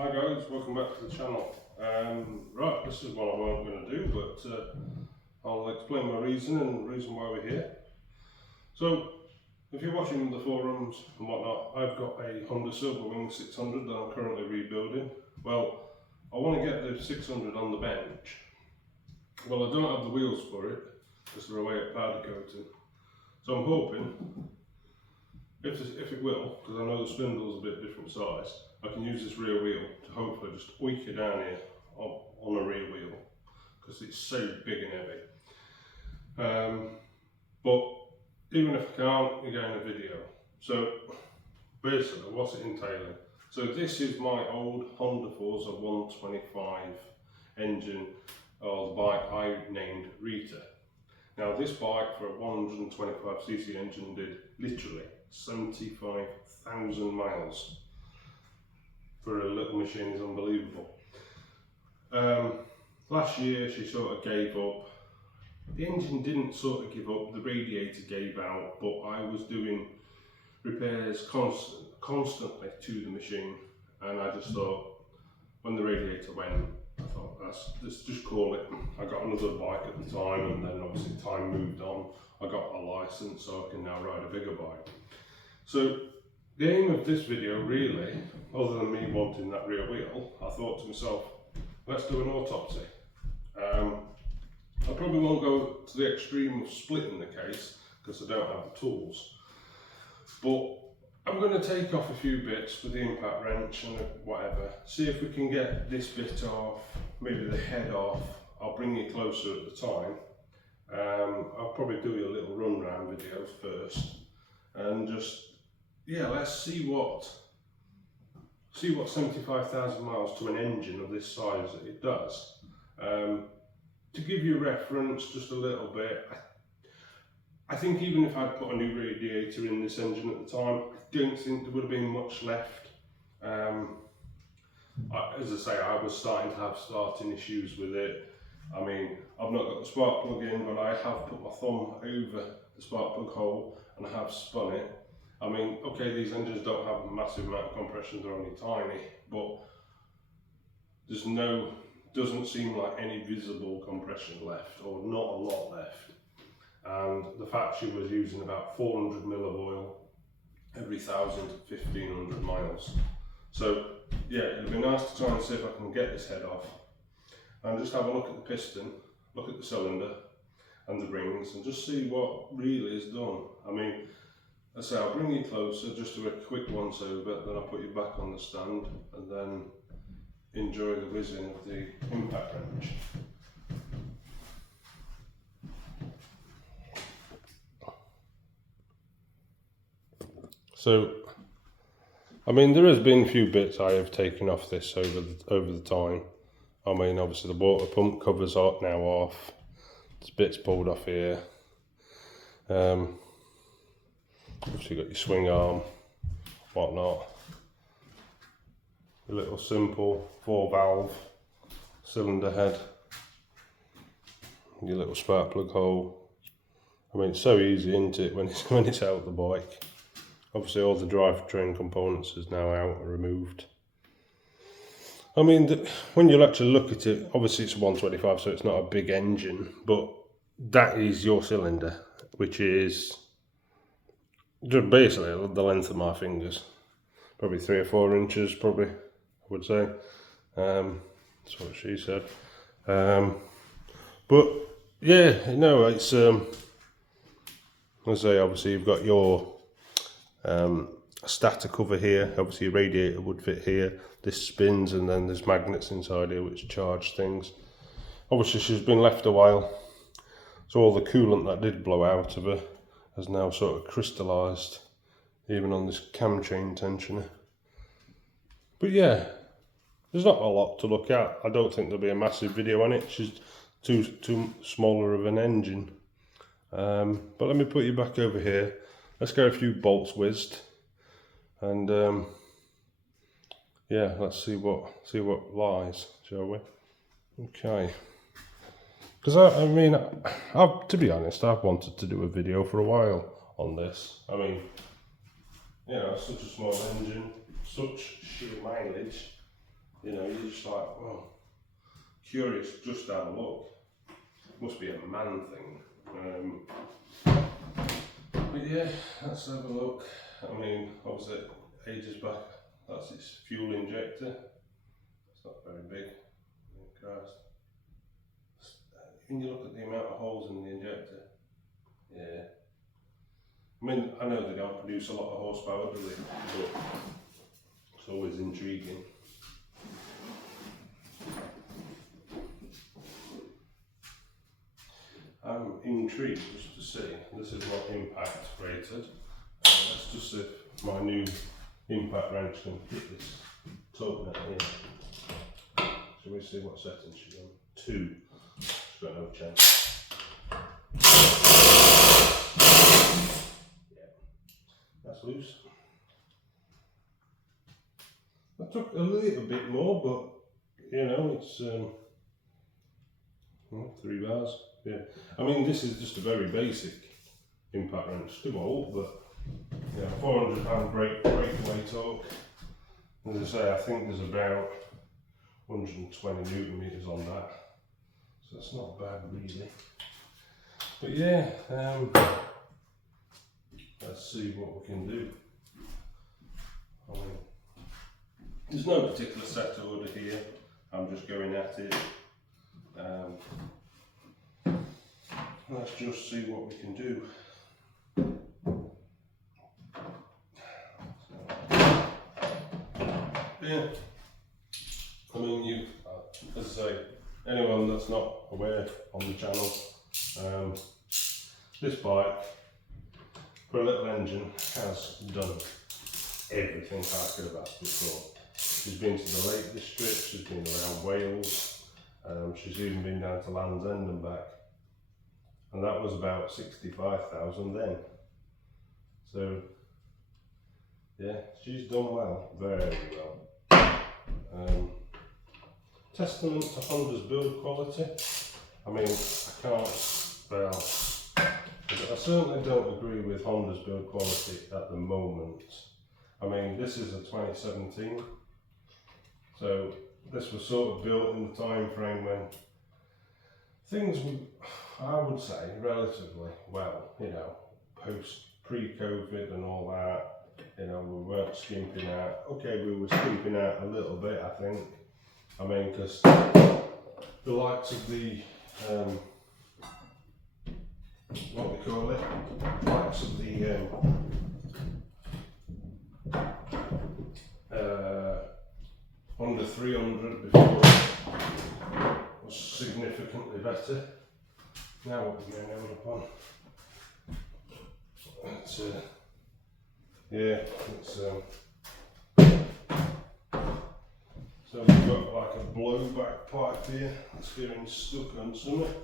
Hi guys, welcome back to the channel. Right, this is what I wasn't going to do, but I'll explain my reason and the reason why we're here. So, if you're watching the forums and whatnot, I've got a Honda Silverwing 600 that I'm currently rebuilding. Well, I want to get the 600 on the bench. Well, I don't have the wheels for it because they're away at powder coating. So I'm hoping, if it will, because I know the spindle's a bit different size, I can use this rear wheel to hopefully just oik it down here on a rear wheel because it's so big and heavy. But even if I can't, you're getting a video. So basically, what's it entailing? So this is my old Honda Forza 125 engine, or the bike I named Rita. Now this bike for a 125cc engine did literally 75,000 miles. For a little machine is unbelievable. Last year she sort of gave up. The engine didn't sort of give up, the radiator gave out, but I was doing repairs constantly to the machine, and I just thought, when the radiator went, I thought, let's just call it. I got another bike at the time, and then obviously time moved on. I got a license, so I can now ride a bigger bike. So the aim of this video really, other than me wanting that rear wheel, I thought to myself, let's do an autopsy. I probably won't go to the extreme of splitting the case because I don't have the tools, but I'm going to take off a few bits with the impact wrench and whatever, see if we can get this bit off, maybe the head off. I'll bring you closer at the time. I'll probably do a little run round video first and just, yeah, let's see what 75,000 miles to an engine of this size it does. To give you a reference just a little bit, I think even if I'd put a new radiator in this engine at the time, I don't think there would have been much left. As I say, I was starting to have starting issues with it. I mean, I've not got the spark plug in, but I have put my thumb over the spark plug hole and I have spun it. I mean, okay, these engines don't have a massive amount of compression, they're only tiny, but there's doesn't seem like any visible compression left, or not a lot left. And the fact she was using about 400 ml of oil every 1,000 to 1,500 miles. So yeah, it'd be nice to try and see if I can get this head off and just have a look at the piston, look at the cylinder and the rings, and just see what really is done. I mean, I say I'll bring you closer, just do a quick once over, then I'll put you back on the stand and then enjoy the whizzing of the impact wrench. So, I mean, there has been a few bits I have taken off this over the time. I mean, obviously the water pump covers are now off. There's bits pulled off here. Obviously you've got your swing arm, whatnot. A little simple 4-valve cylinder head. Your little spark plug hole. I mean, it's so easy, isn't it, when it's out of the bike. Obviously all the drivetrain components is now out and removed. I mean, when you actually look at it, obviously it's a 125, so it's not a big engine, but that is your cylinder, which is just basically the length of my fingers. Probably 3 or 4 inches, probably, I would say. That's what she said. But yeah, no, it's, I say, obviously you've got your starter cover here. Obviously your radiator would fit here. This spins, and then there's magnets inside here which charge things. Obviously she's been left a while, so all the coolant that did blow out of her has now sort of crystallized, even on this cam chain tensioner. But yeah, there's not a lot to look at. I don't think there'll be a massive video on it. She's too smaller of an engine. But let me put you back over here. Let's get a few bolts whizzed, and yeah, let's see what lies, shall we? Okay. Because I mean, to be honest, I've wanted to do a video for a while on this. I mean, you know, such a small engine, such sheer mileage. you know, you're just like, well, curious just to have a look. Must be a man thing. But yeah, let's have a look. I mean, obviously ages back, that's its fuel injector. It's not very big. Christ. When you look at the amount of holes in the injector, yeah. I mean, I know they don't produce a lot of horsepower, do they? But it's always intriguing. I'm intrigued just to see. This is what impact rated. Let's just see if my new impact wrench can hit this torque net here. Shall we see what settings she's on? 2. She's got no chance. Yeah, that's loose. That took a little bit more, but you know, it's 3 bars. Yeah, I mean, this is just a very basic impact wrench, still old, but yeah, £400 breakaway torque. As I say, I think there's about 120 newton meters on that, so that's not bad really. But yeah, let's see what we can do. I mean, there's no particular set order here, I'm just going at it. Let's just see what we can do. Yeah, I mean, as I say, anyone that's not aware on the channel, this bike, for a little engine, has done everything I could have asked for. She's been to the Lake District, she's been around Wales, she's even been down to Land's End and back. And that was about 65,000 then. So, yeah, she's done well, very well. Testament to Honda's build quality. I mean, I certainly don't agree with Honda's build quality at the moment. I mean, this is a 2017, so this was sort of built in the time frame when things were, I would say, relatively well, you know, pre-COVID and all that. You know, we weren't skimping out. Okay, we were skimping out a little bit, I think. I mean, because the likes of the, what we call it, likes of the Honda 300 before was significantly better. Now what we're going to end up on? It's, yeah, it's so we've got like a blowback pipe here that's getting stuck on something.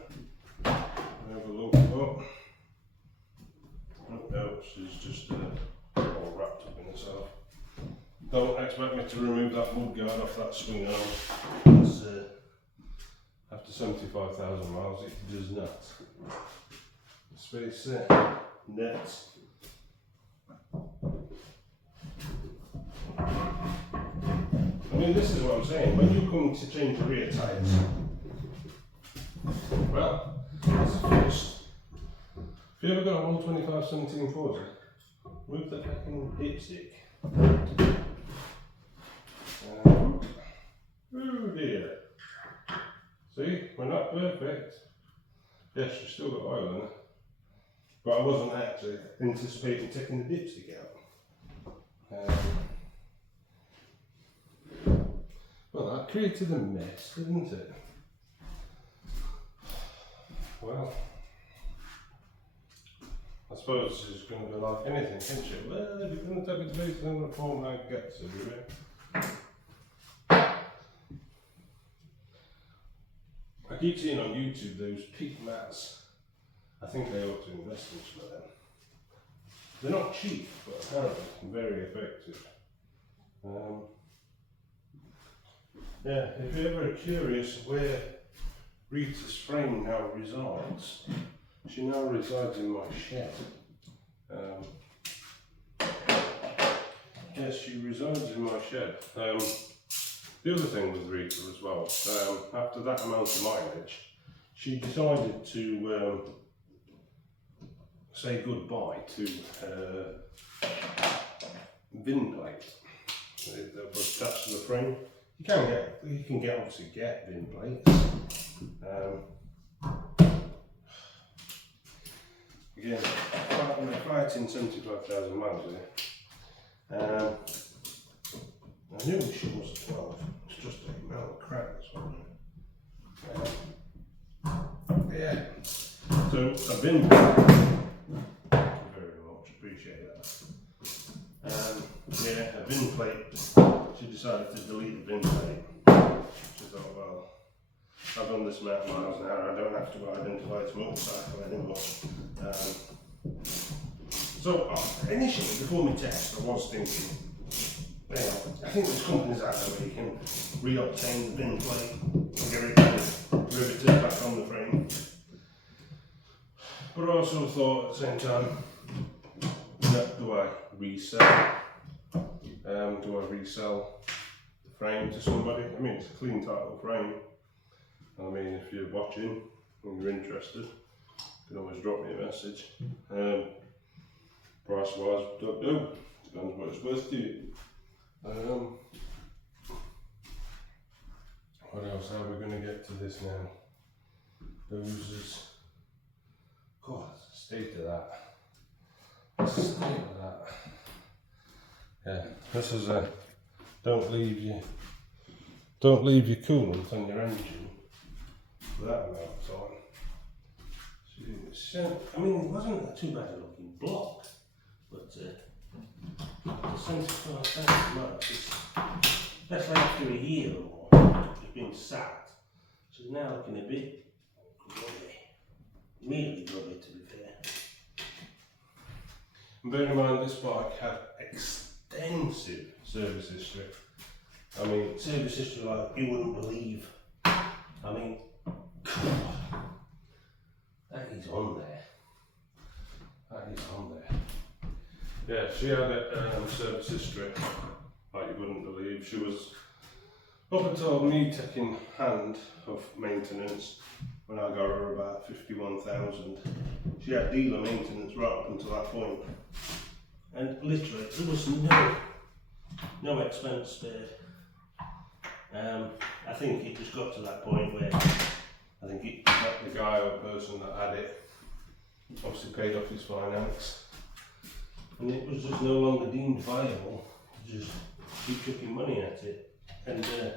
Have a look up. Oh no, she's just all wrapped up in herself. Don't expect me to remove that mud guard off that swing arm. It's, after 75,000 miles it does not. Space net. I mean, this is what I'm saying. When you come to change the rear tyres, well, that's the first. If you ever got a 125/17 Forza, move the fucking dipstick. Oh dear. See, we're not perfect. Yes, you've still got oil in it. But I wasn't actually anticipating taking the dipstick out. Well, that created a mess, didn't it? Well, I suppose it's going to be like anything, isn't it? Well, if you're going to take it to base, then the form I get to do it. I keep seeing on YouTube those peak mats. I think I ought to invest in some of them. They're not cheap, but apparently very effective. Yeah, if you're ever curious where Rita's frame now resides, she now resides in my shed. Yes, she resides in my shed. The other thing with Rita as well, after that amount of mileage, she decided to say goodbye to VIN plate that was attached to the frame. You can obviously get VIN plates. Again, if I had in 75,000 miles there, I knew she was 12. It's just a amount of crap that's on there. Yeah. So a VIN plate. Thank you very much. Appreciate that. Yeah, a VIN plate. She decided to delete the VIN plate. She thought, well, I've done this amount of miles now. I don't have to identify its motorcycle anymore. So initially, before my test, I was thinking, I think there's companies out there where you can re-obtain the VIN plate and get it riveted back on the frame. But I also thought at the same time, do I resell? Do I resell the frame to somebody? I mean, it's a clean title frame. I mean, if you're watching and you're interested, you can always drop me a message. Price wise, don't know. Depends what it's worth to you. What else? How are we going to get to this now? Boozers. God, the state of that. The state of that. Yeah, this is a don't leave your coolant on your engine for that amount of time. So, I mean, it wasn't too bad a looking block, but the 75,000 miles, especially after a year or more, it's been sat. So it's now looking a bit grubby, really grubby to be fair. And bear in mind, this bike had extensive service history. I mean, service history like you wouldn't believe. I mean, God, that is on there. That is on there. Yeah, she had a service history like you wouldn't believe. She was up until me taking hand of maintenance when I got her about 51,000. She had dealer maintenance right up until that point. And literally, there was no expense spared. I think it just got to that point where I think the guy or person that had it obviously paid off his finance, and it was just no longer deemed viable to just keep chucking money at it. And yeah,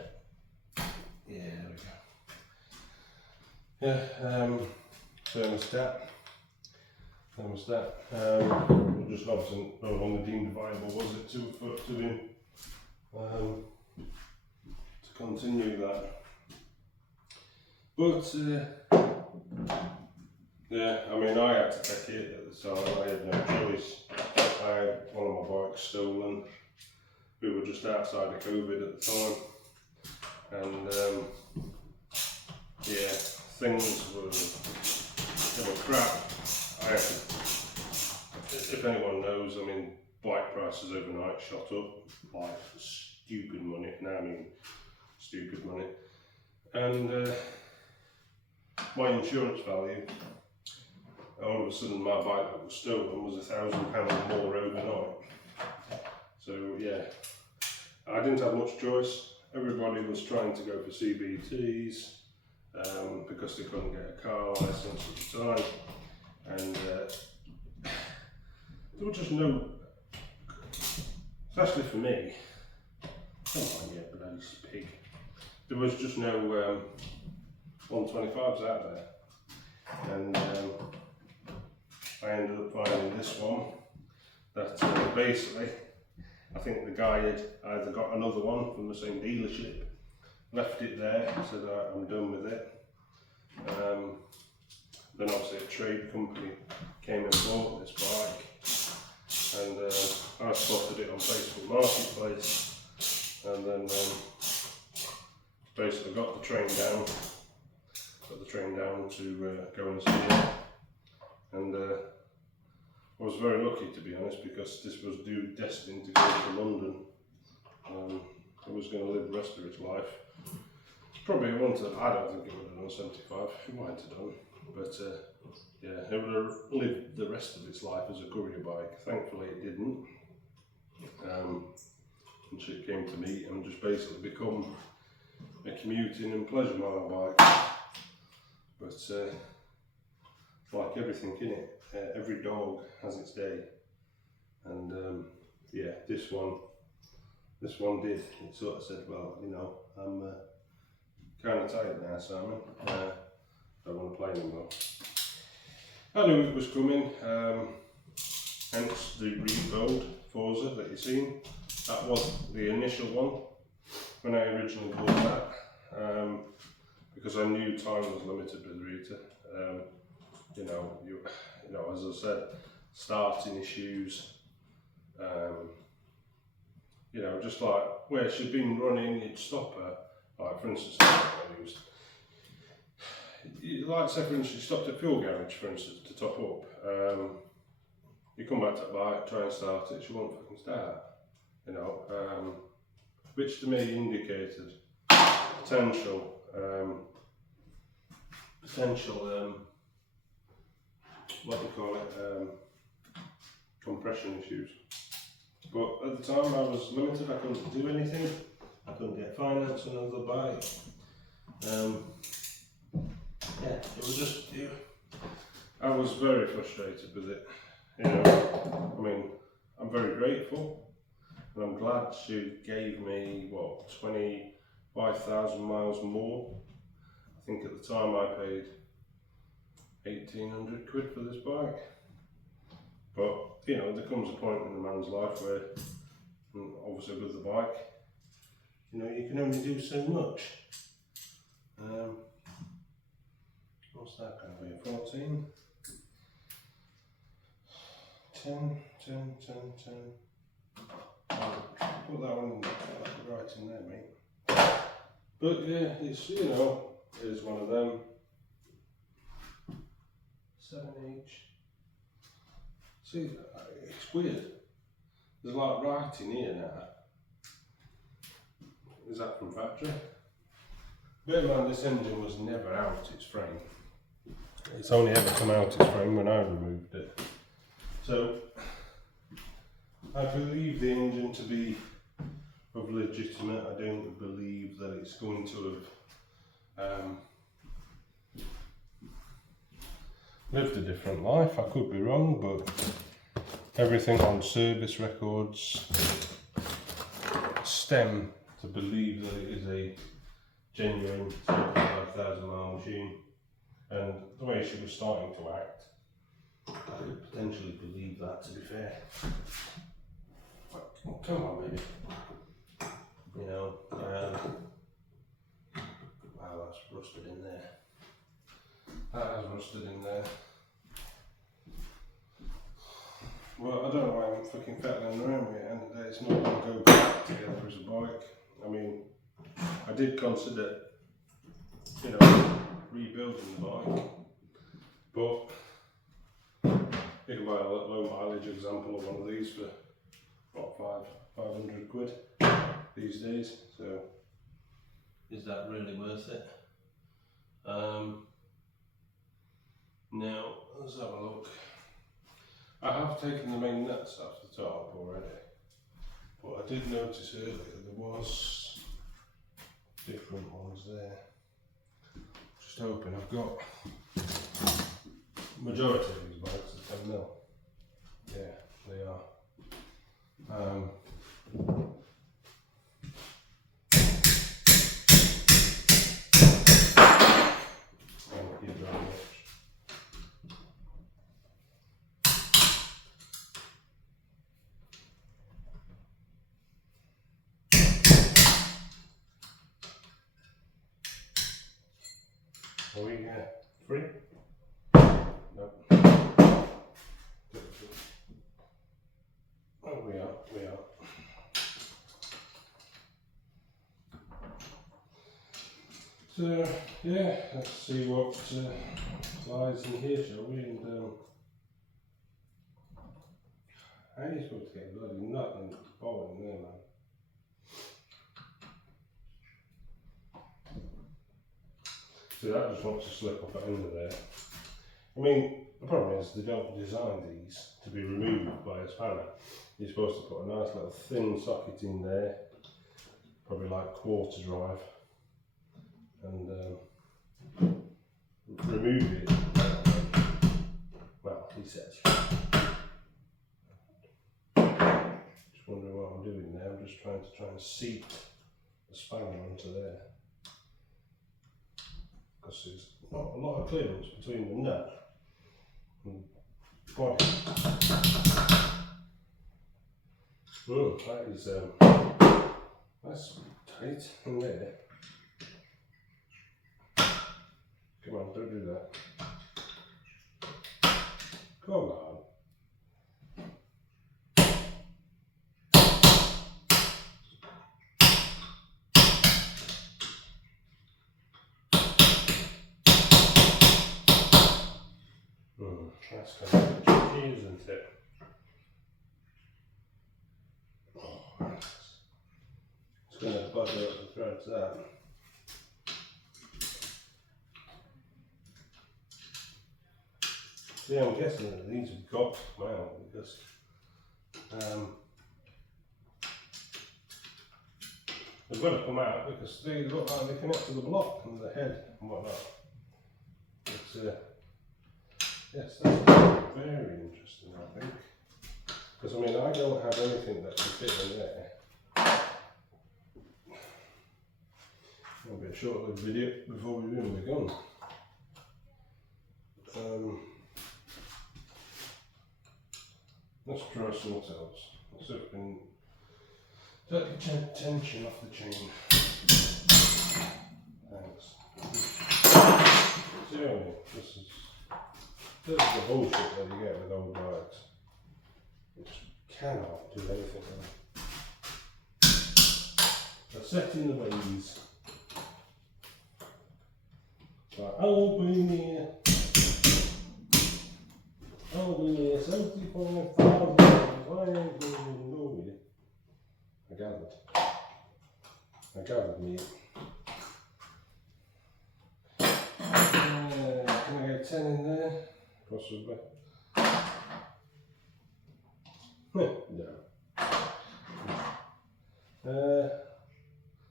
there we go. Yeah, thermostat. It just obviously no longer deemed viable, was it, to him to continue that. But yeah, I mean, I had to take it at the time. I had no choice. I had one of my bikes stolen. We were just outside of COVID at the time, and yeah, things were crap. If anyone knows, I mean, bike prices overnight shot up by stupid money. Now I mean stupid money, and my insurance value, all of a sudden my bike that was stolen was £1,000 more overnight. So yeah, I didn't have much choice. Everybody was trying to go for CBTs because they couldn't get a car licence at the time, and there was just no, especially for me, come on, yeah, bloody pig. There was just no 125s out there, and I ended up finding this one that basically, I think the guy had either got another one from the same dealership, left it there, said I'm done with it. Then obviously a trade company came and bought this bike, and I spotted it on Facebook Marketplace, and then basically got the train down to go and see it, and I was very lucky, to be honest, because this was destined to go to London. was going to live the rest of its life. It's probably one that I don't think it would have done 75. It might have done, but yeah, it would have lived the rest of its life as a courier bike. Thankfully, it didn't. And she came to me and just basically become a commuting and pleasure mile bike. But like everything in it, every dog has its day. And yeah, this one did. It sort of said, well, you know, I'm kind of tired now, Simon. Don't want to play anymore. I knew it was coming, hence the rebuild Forza that you've seen. That was the initial one when I originally bought that, because I knew time was limited with Rita. You know, as I said, starting issues. You know, just like where she'd been running, you'd stop her. Like for instance, like say for instance, you stopped at fuel garage, for instance, to top up. You come back to the bike, try and start it, she won't fucking start. You know, which to me indicated potential, what do you call it, compression issues. But at the time I was limited, I couldn't do anything. I couldn't get finance on another bike. Yeah, it was just, I was very frustrated with it. You know, I mean, I'm very grateful, and I'm glad she gave me, what, 25,000 miles more. I think at the time I paid 1,800 quid for this bike. But, you know, there comes a point in a man's life where, obviously with the bike, you know, you can only do so much. What's that going to be, 14? 10. Put that one right in there, mate. But yeah, it's, you know, it's one of them. 7H. See, it's weird. There's like writing here now. Is that from factory? Bear in mind, this engine was never out its frame. It's only ever come out its frame when I removed it. So, I believe the engine to be of legitimate. I don't believe that it's going to have lived a different life. I could be wrong, but everything on service records stem to believe that it is a genuine 75,000 mile machine. And the way she was starting to act, I could potentially believe that, to be fair. Well, come on, baby. You know, wow, that's rusted in there. That has rusted in there. Well, I don't know why I'm fucking fettling around with it, and it's not going to go back together as a bike. I mean, I did consider, you know, rebuilding the bike, but you can buy a low mileage example of one of these for what, 500 quid these days. So is that really worth it? Now let's have a look. I have taken the main nuts off the top already, but I did notice earlier there was different ones there. Just hoping I've got majority of these bikes at 10 mil. Yeah, they are. Thank you very much. Are we 3? Nope. Oh, we are. So, yeah, let's see what lies in here, shall we? And how are you supposed to get bloody nut and ball in there, man? See, that just wants to slip off at the end of there. I mean, the problem is they don't design these to be removed by a spanner. You're supposed to put a nice little thin socket in there, probably like quarter drive, and remove it. Well, he says. Just wondering what I'm doing there. I'm just trying to seat the spanner onto there. Because there's not a lot of clearance between the nut and the body. That is that's tight in there. Come on, don't do that. Come on. That's kind of tricky, isn't it? Oh, it's going to bugger up the threads there. See, I'm guessing that these have got to come out because they've got to come out because they look like they connect to the block and the head and whatnot. But, yes, that's very interesting, I think. Because I mean, I don't have anything that can fit in there. It'll be a short-lived video before we really begin. Let's try something else. Let's see if we can take the tension off the chain. Thanks. See, this is the bullshit that you get with old bikes. You just cannot do anything with them. They're set in the ways. Like, I'll be near 75,000 I ain't going nowhere. I gathered me. Can I get 10 in there? Possibly. No.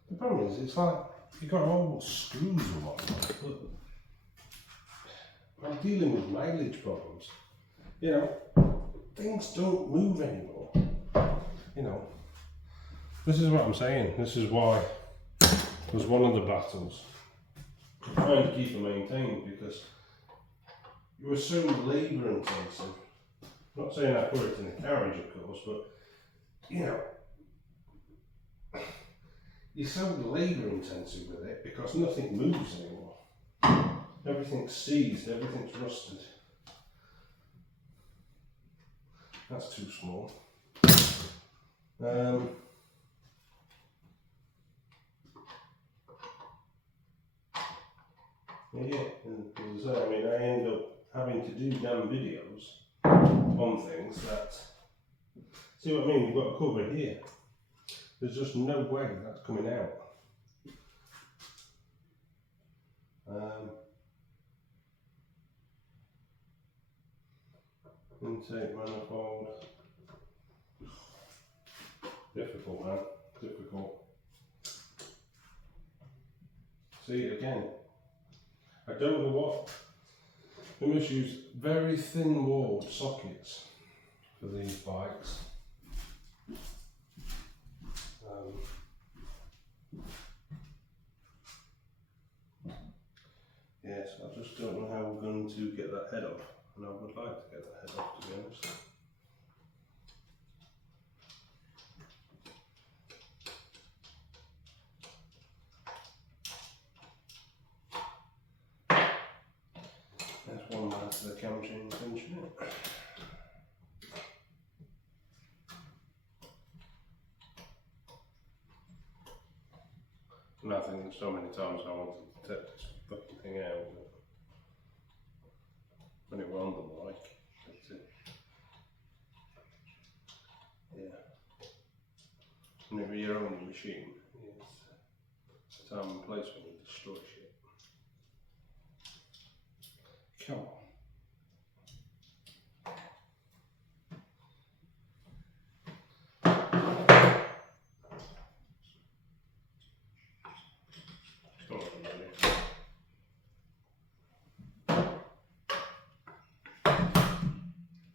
The problem is, it's like you've got all screws and whatnot, but I'm dealing with mileage problems. You know, things don't move anymore. You know, this is what I'm saying. This is why it was one of the battles. Trying to keep them maintained because you were so labour intensive. I'm not saying I put it in the carriage, of course, but you know, you're so labour intensive with it because nothing moves anymore. Everything's seized, everything's rusted. That's too small. Yeah, and as I say, I mean, I end up having to do damn videos on things that, see what I mean, you've got a cover here. There's just no way that's coming out. Intake manifold. Difficult, man. Difficult. See, again, I don't know what. We must use very thin walled sockets for these bikes. Yes, I just don't know how we're going to get that head off, and I would like to get that head off, to be honest. There's one man to the cam chain tension. And I think there's so many times I wanted to take this fucking thing out, but when it were on the bike, that's it. Yeah. And if you're on the machine, it's the time and place when you destroy shit. Come on.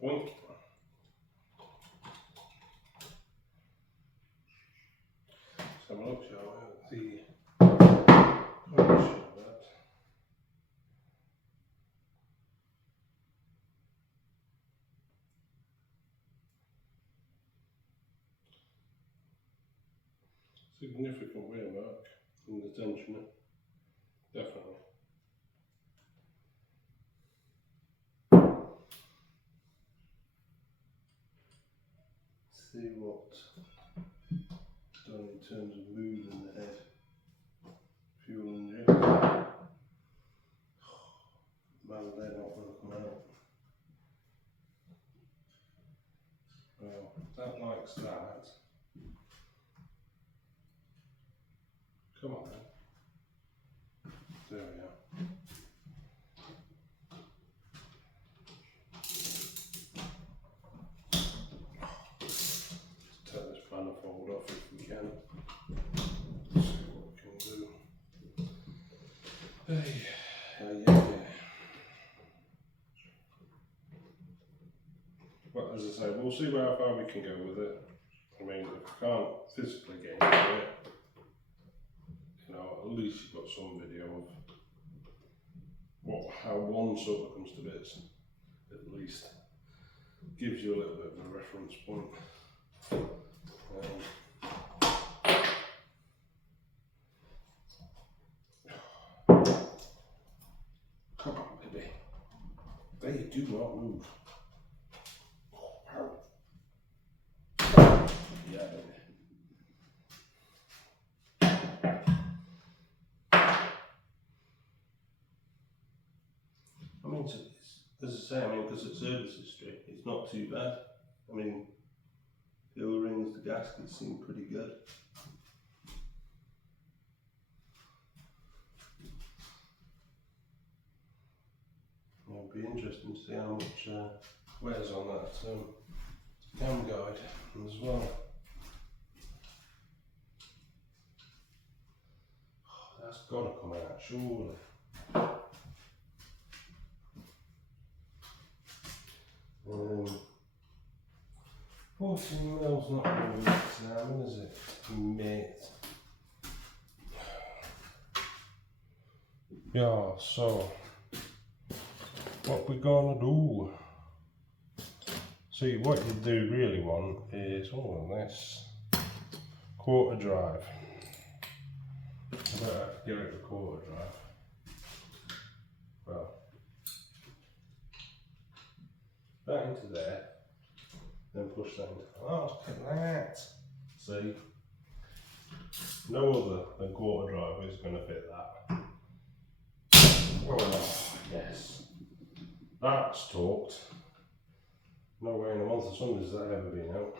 Boink. Let's have a look, shall we, at the function of that. Significant wear mark in the tensioner, definitely. See what's done in terms of moving the head. Fuel inject. Man, they're not going to come out. Well, that likes that. Come on then. There we are. Let's take this manifold off if we can. See what we can do. Hey, yeah. Well, as I say, we'll see how far we can go with it. I mean, if we can't physically get into it, you know, at least you've got some video of how one sort of comes to bits. At least gives you a little bit of a reference point. Come on, baby. They do not move. Yeah, baby. I mean, as I say, because it's service history, it's not too bad. I mean, the O-rings, the gaskets seem pretty good. It'll be interesting to see how much wears on that cam guide as well. Oh, that's got to come out, surely. 14 mils not really now, is it, mate? Yeah, so what we're gonna do? See, what you do really want is this quarter drive. I don't have to give it a quarter drive. Well, that into there, then push that into. Oh, look at that! See, no other than quarter drive is going to fit that. Oh, yes. That's torqued. No way in a month of Sundays has that ever been out.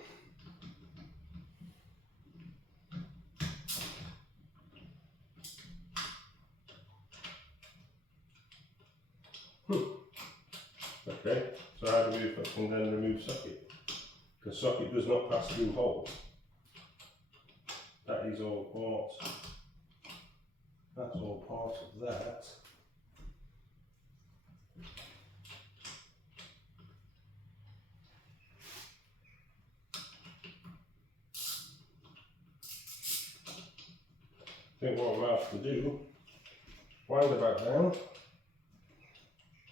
Okay, so how do we fucking then remove socket? Because socket does not pass through holes. That is all part. That's all part of that. I think what we'll have to do, wind it back down,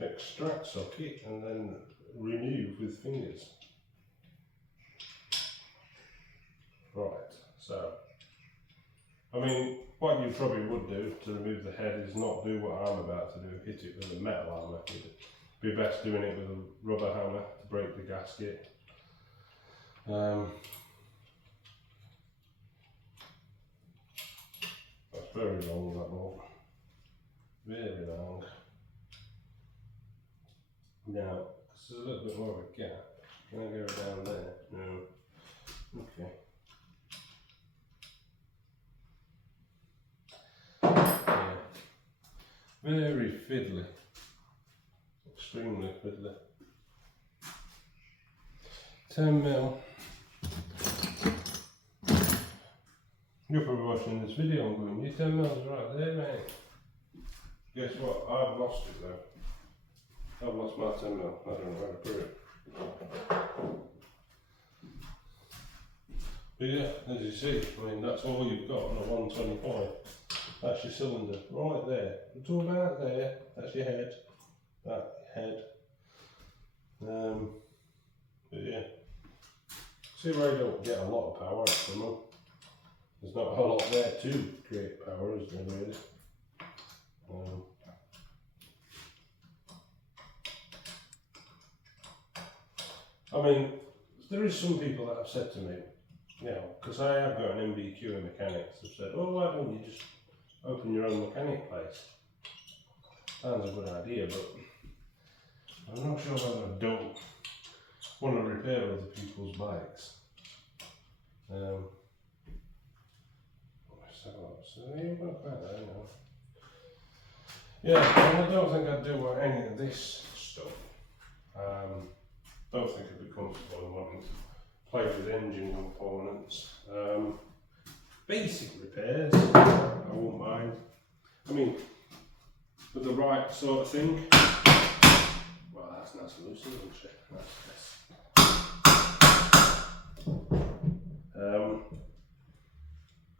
extract socket, and then remove with fingers. Right, so, I mean, what you probably would do to remove the head is not do what I'm about to do, hit it with a metal hammer. It'd be best doing it with a rubber hammer to break the gasket. That's very long, that bolt. Very long. Now, this is a little bit more of a gap. Can I go down there? No. Okay. Yeah. Very fiddly. extremely fiddly. 10mm. You're probably watching this video and going, your 10mm right there, mate. Guess what? I've lost it though. I've lost my 10mm. I don't know how to put it. But yeah, as you see, I mean, that's all you've got on a 125. That's your cylinder, right there. To about there, that's your head. That head. But yeah. See where you don't get a lot of power from them. There's not a lot there to create power, is there really? I mean, there is some people that have said to me, you know, because I have got an MBQ in mechanics, have said, oh, why don't you just open your own mechanic place? Sounds a good idea, but I'm not sure whether I don't want to repair other people's bikes. So you've got that there now. Yeah, and I don't think I'd do any of this stuff. Don't think I'd be comfortable in wanting to play with engine components. Basic repairs, I won't mind. I mean, with the right sort of thing. Well, that's nice and loose, isn't it?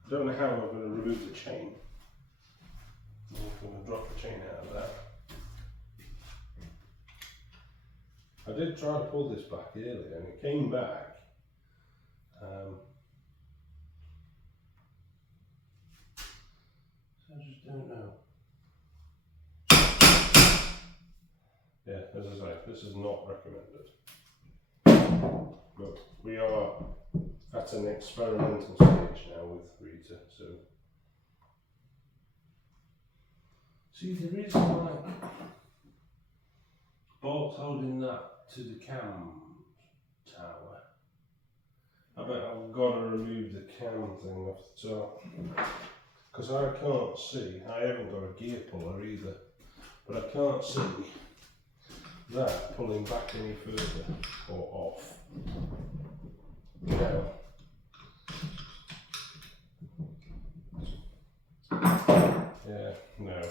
I don't know how I'm going to remove the chain. I'm going to drop the chain out of that. I did try to pull this back earlier and it came back. So I just don't know. Yeah, as I say, this is not recommended. But we are at an experimental stage now with Rita, so. See, there is like bolts holding that to the cam tower. I bet I've got to remove the cam thing off the top. Because I can't see, I haven't got a gear puller either, but I can't see that pulling back any further or off. Now, yeah, no.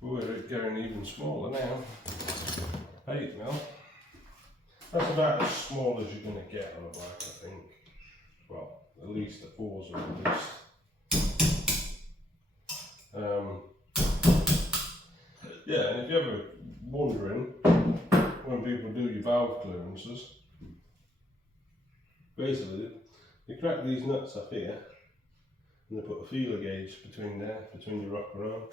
We're getting even smaller now. 8mm. That's about as small as you're going to get on a bike, I think. Well, at least the Forza at least. Yeah, and if you're ever wondering, when people do your valve clearances, basically you crack these nuts up here and they put a feeler gauge between there, between your rocker arm.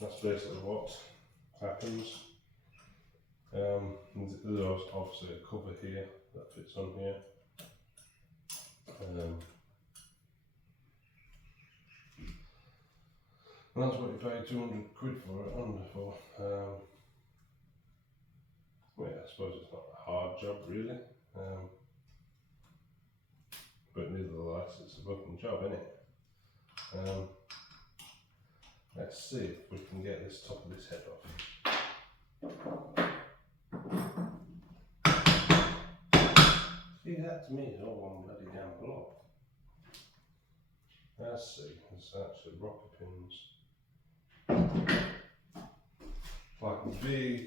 That's basically what happens. And there's obviously a cover here that fits on here. And that's what you pay 200 quid for it under for. Well, yeah, I suppose it's not a hard job really. But nevertheless, it's a fucking job, isn't it? Let's see if we can get this top of this head off. See, that to me is all one bloody damn block. Let's see, it's actually rocker pins. Like big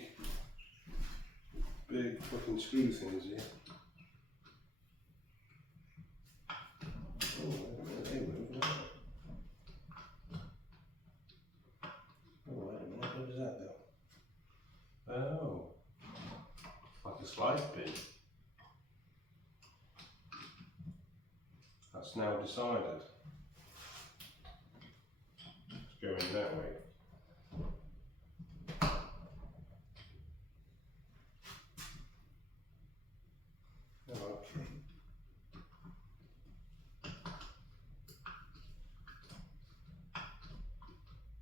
fucking screw things here. Oh, they move. Oh, wait a minute, what does that do? Oh, like a slide pin. That's now decided. It's going that way. Okay.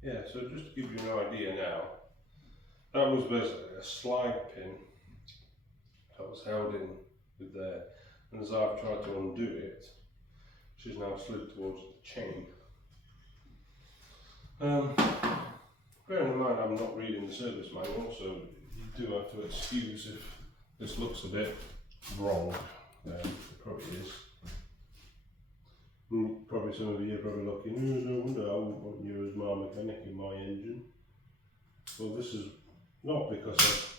Yeah, so just to give you an idea now, that was basically a slide pin that was held in with there, and as I've tried to undo it, she's now slid towards the chain. bearing in mind I'm not reading the service manual, so you do have to excuse if this looks a bit wrong. It probably is. Probably some of you are probably looking, no wonder I wouldn't want you as my mechanic in my engine. Well, this is not because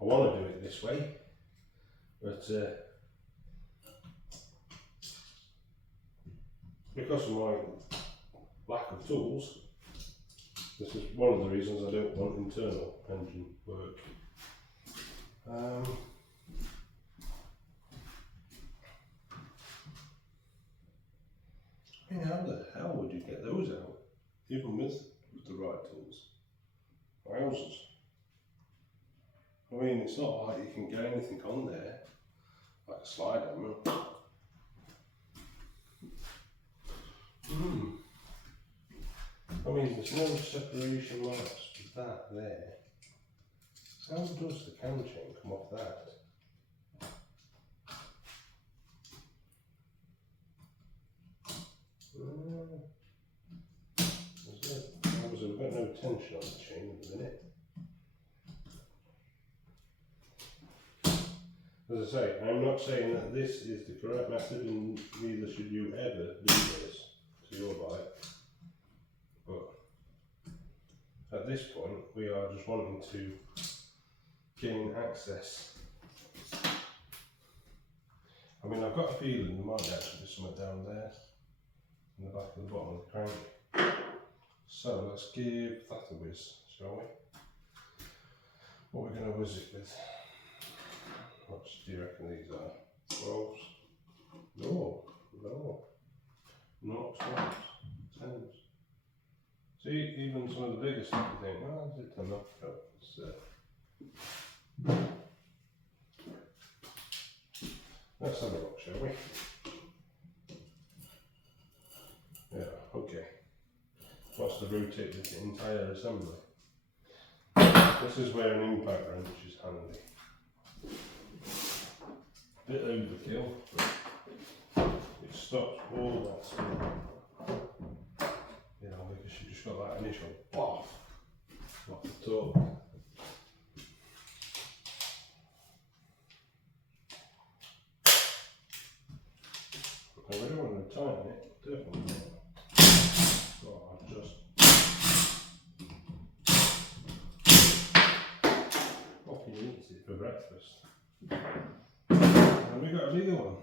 I want to do it this way, but because of my lack of tools, this is one of the reasons I don't want internal engine work. I mean, how the hell would you get those out, even with the right tools? Wowzers. I mean, it's not like you can get anything on there, like a slide hammer. I mean, there's no separation marks with that there. How does the cam chain come off that? We've got no tension on the chain at the minute. As I say, I'm not saying that this is the correct method, and neither should you ever do this to your bike. But at this point, we are just wanting to gain access. I mean, I've got a feeling there might actually be something down there in the back of the bottom of the crank. So let's give that a whiz, shall we? What we're going to whiz it with? What do you reckon these are? 12s? No, not 12s, 10s. See, even some of the bigger stuff you think, well, is it 10 enough? Let's have a look, shall we? Yeah, okay. What's to rotate the entire assembly? This is where an impact wrench is handy. Bit overkill, but it stops all that stuff. You know, because you just got that initial boff off the top. I really want to tighten it, definitely not. Oh, I've just fucking eats it for breakfast. And we got a bigger one.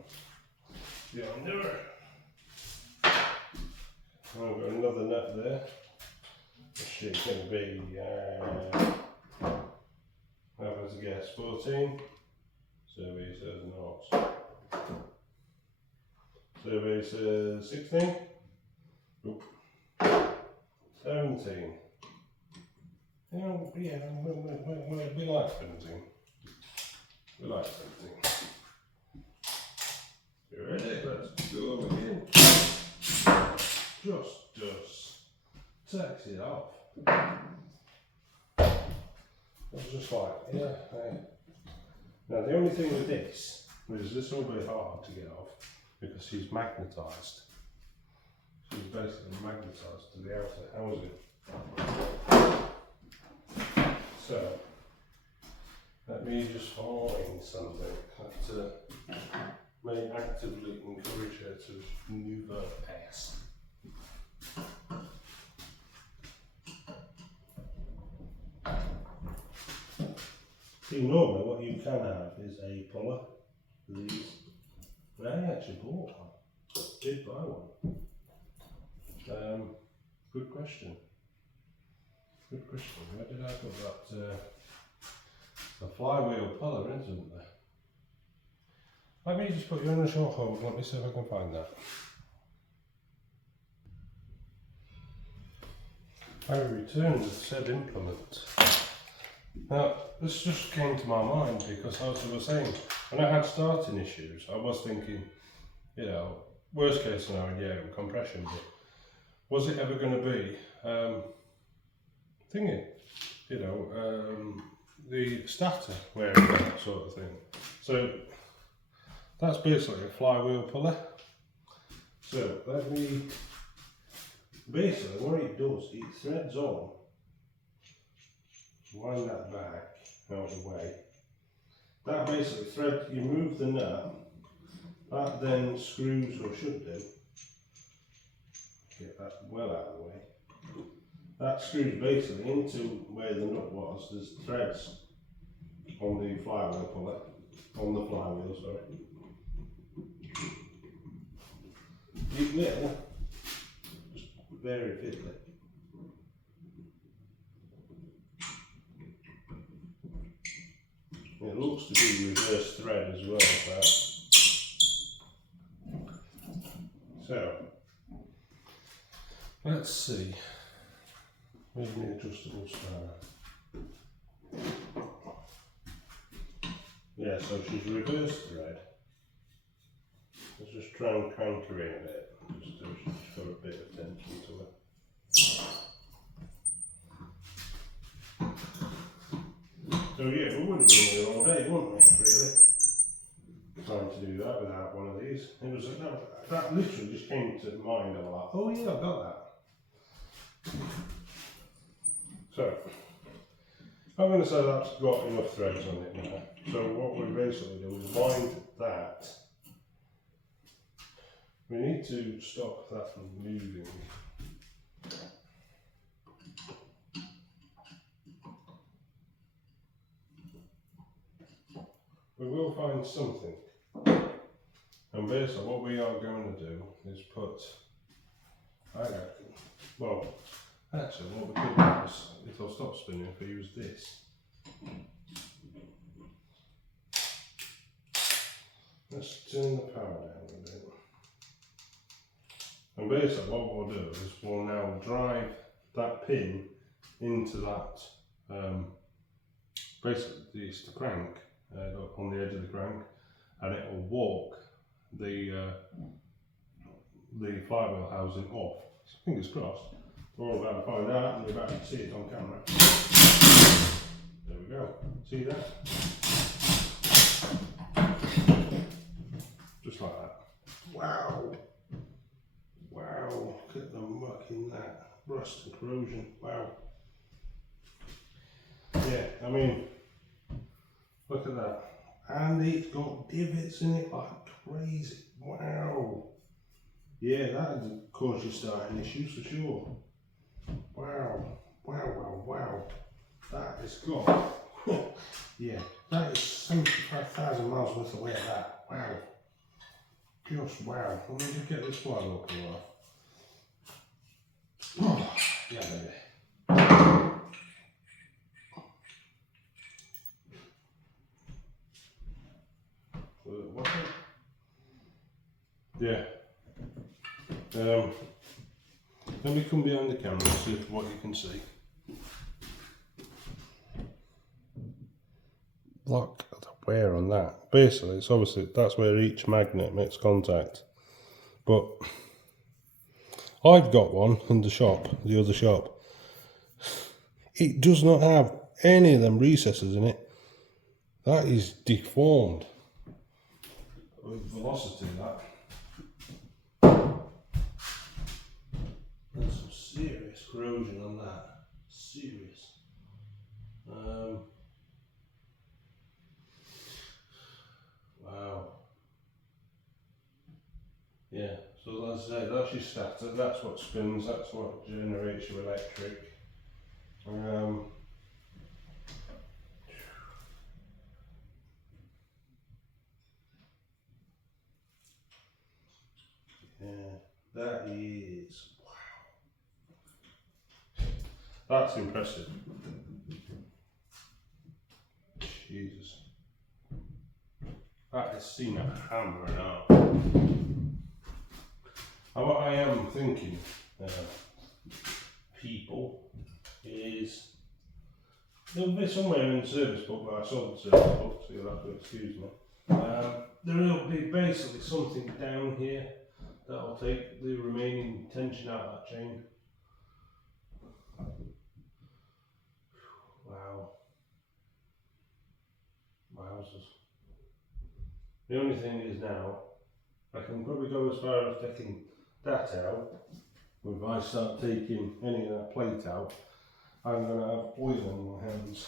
Yeah, I'll never. I've got another nut there. This shit's going to be, have as a guess, 14. Survey says not. Survey says 16. Oop. 17. You know, yeah, we like 17. We like 17. You ready? Let's go again. Just takes it off. It's just like, yeah. Now the only thing with this is this will be hard to get off because he's magnetised. He's basically magnetised to the outer housing. So let me just find something that may actively encourage her to move her ass. See, normally what you can have is a puller for these. But I actually bought one. Did buy one. Good question. Good question. Where did I put that? A flywheel puller, isn't there? Let me just put you on a short hold. Let me see if I can find that. I returned the said implement. Now, this just came to my mind because, as I was saying, when I had starting issues, I was thinking, you know, worst case scenario, yeah, compression, but was it ever going to be thingy, you know, the starter wearing that sort of thing. So that's basically a flywheel puller. So let me, basically what it does, it threads on wind that back out of the way. That basically thread, you move the nut, that then screws, or should do, get that well out of the way. That screws basically into where the nut was. There's threads on the flywheel puller, on the flywheel, sorry. You will just very fiddly. It looks to be reverse thread as well, that. So, let's see. Where's my adjustable star? Yeah, so she's reverse thread. Let's just try and crank her in a bit, just so she's got a bit of tension to her. So yeah, we would have been here all day, wouldn't we, really? Trying to do that without one of these. It was that literally just came to mind. I'm like, oh yeah, I've got that. So, I'm going to say that's got enough threads on it now. So what we basically do is wind that. We need to stop that from moving. We will find something. And basically what we are going to do is put, I reckon, well, actually what we could do is, if I'll stop spinning, if I use this. Let's turn the power down a bit. And basically what we'll do is we'll now drive that pin into that, basically it's the crank, on the edge of the crank, and it will walk the flywheel housing off. So fingers crossed. We're all about to find out and we're about to see it on camera. There we go. See that? Just like that. Wow. Wow. Look at the muck in that. Rust and corrosion. Wow. Yeah, I mean, look at that. And it's got divots in it like crazy. Wow. Yeah, that would cause you starting issues for sure. Wow. Wow, wow, wow. That is got, yeah, that is 75,000 miles worth of weight of that. Wow. Just wow. Let me just get this flywheel puller off. Oh, yeah, baby. What's it? Yeah. Let me come behind the camera and see what you can see. Look at the wear on that. Basically, it's obviously that's where each magnet makes contact. But I've got one in the shop, the other shop. It does not have any of them recesses in it. That is deformed. With velocity, that. There's some serious corrosion on that. Serious. Wow. Yeah, so that's it. That's your stator. That's what spins. That's what generates your electric. Yeah, that is, wow. That's impressive. Jesus. That is seen a hammer and out. And what I am thinking, people, is there'll be somewhere in the service book where I saw the service book, so you'll have to excuse me. There will be basically something down here that'll take the remaining tension out of that chain. Wow. Wowzers. The only thing is now, I can probably go as far as taking that out. If I start taking any of that plate out, I'm going to have oil on my hands.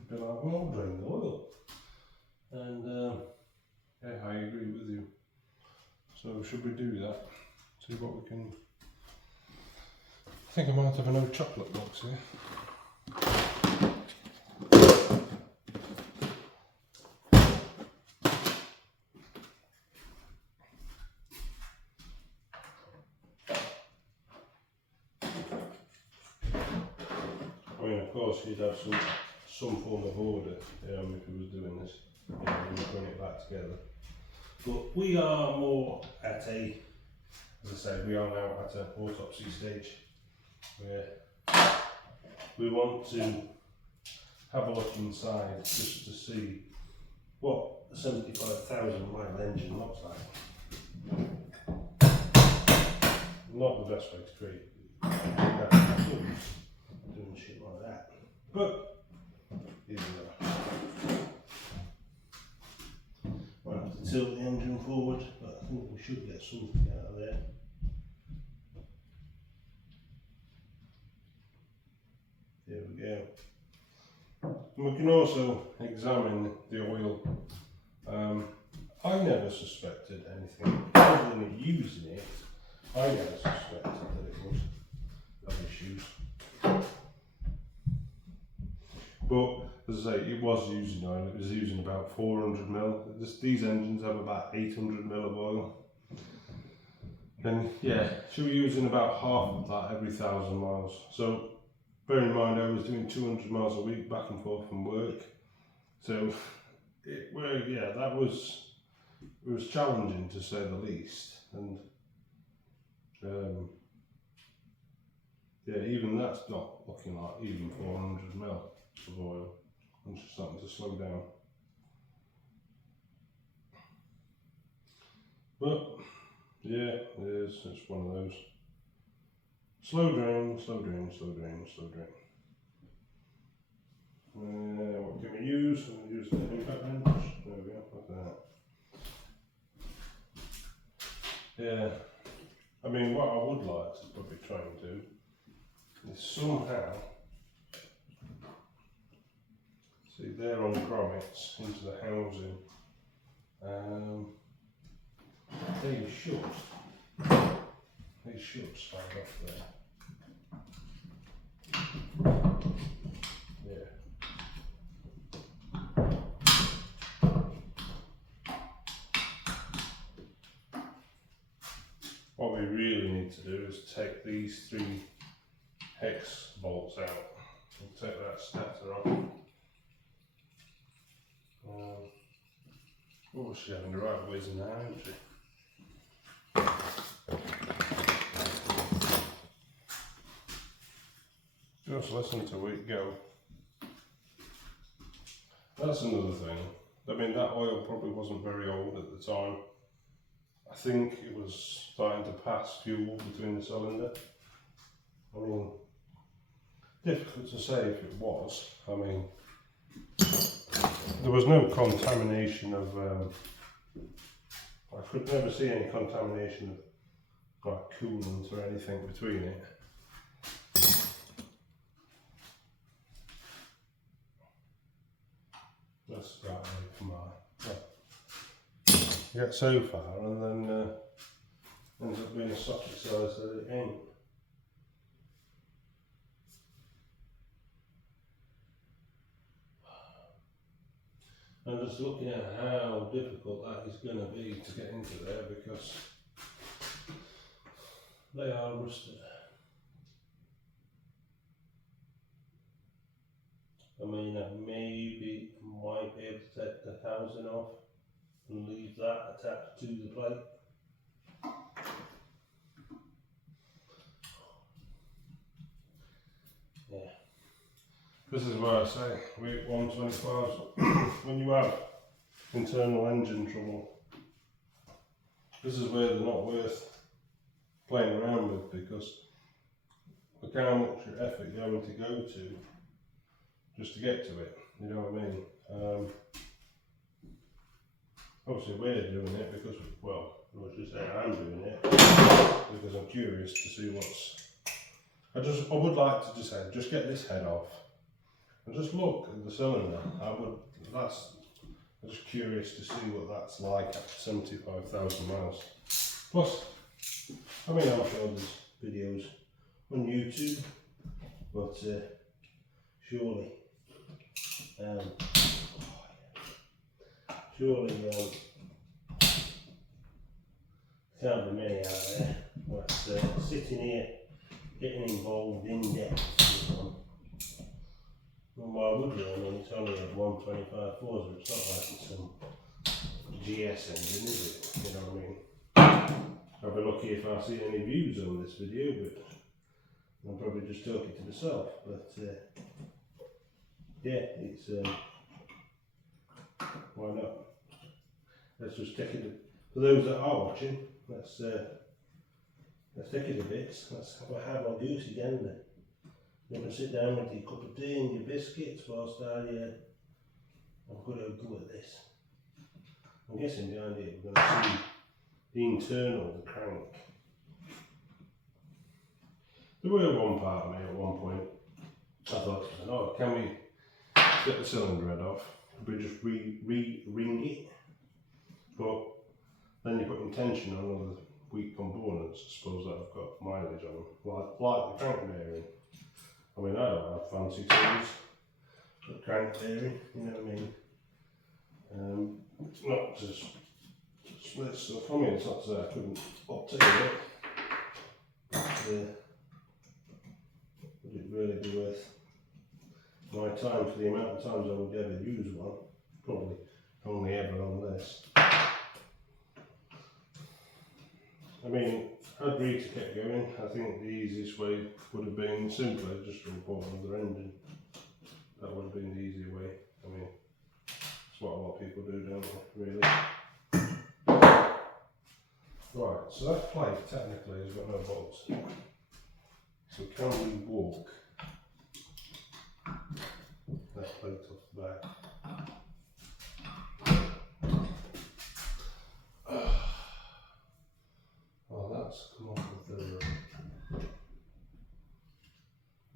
I'd be like, well, drain the oil. And yeah, I agree with you. So should we do that? See what we can. I think I might have an old chocolate box here. I mean, of course, you'd have some form of order if you was doing this, and putting it back together. But we are more at a, as I say, we are now at an autopsy stage where we want to have a look inside just to see what a 75,000 mile engine looks like. Not the best way to create doing shit like that, but here we are. Might have to tilt the engine forward, but I think we should get something out of there. There we go. And we can also examine the oil. I never suspected anything other than using it. I never suspected that it would have issues. But as I say, it was using oil. It was using about 400 mil. These engines have about 800 mil of oil. And yeah, she was using about half of that every 1,000 miles. So bear in mind, I was doing 200 miles a week back and forth from work. So it was challenging to say the least. And yeah, even that's not looking like even 400 mil of oil. I'm just starting to slow down. But yeah, it is. It's one of those. Slow drain, slow drain, slow drain, slow drain. What can we use? I'm going to use the impact wrench. There we go, like that. Yeah, I mean, what I would like to probably try and do is somehow, see there on the grommets into the housing, they should slide off there. Yeah. What we really need to do is take these 3 hex bolts out and take that stator off. Oh, she's having the right ways in there, isn't she? Just listen to it go. That's another thing. I mean, that oil probably wasn't very old at the time. I think it was starting to pass fuel between the cylinder. I mean, difficult to say if it was. I mean, there was no contamination of, I could never see any contamination of like coolant or anything between it. That's about it for my, get so far and then ends up being a socket size that it ain't. I'm just looking at how difficult that is going to be to get into there because they are rusted. I mean, I maybe might be able to take the housing off and leave that attached to the plate. Yeah. This is why I say, we at 125, when you have internal engine trouble, this is where they're not worth playing around with because look how much effort you're having to go to just to get to it, you know what I mean? Obviously we're doing it because, well, I was just saying I'm doing it because I'm curious to see I would like to just get this head off and just look at the cylinder. I'm just curious to see what that's like after 75,000 miles. Plus, I mean, I'm sure there's videos on YouTube, but surely can't be many out there. But sitting here, getting involved in depth with one. Well, why would you? I mean, it's only a 125 Forza. It's not like it's some GS engine, is it? You know what I mean? I'll be lucky if I see any views on this video, but I'll probably just talk it to myself. But yeah, it's why not? Let's just take it. For those that are watching, let's take it a bit. Let's have our goosey gander. You can sit down with your cup of tea and your biscuits whilst I've got a go at this. I'm guessing behind it we're going to see the internal, the crank. There were one part of me at one point, I thought, oh, can we get the cylinder head off? Could we just ring it? But then you're putting tension on all the weak components, I suppose, that have got mileage on them, like the crank bearing. I mean, I don't have fancy tools for crank bearing, you know what I mean? Not just split stuff. I mean, it's not to say I couldn't obtain it, but would it really be worth my time for the amount of times I would ever use one? Probably only ever on this. I mean, had Rita kept going, I think the easiest way would have been simpler, just to import another engine. That would have been the easier way. I mean, it's what a lot of people do, don't they, really? Right, so that plate technically has got no bolts. So can we walk that plate off the back? Come off with the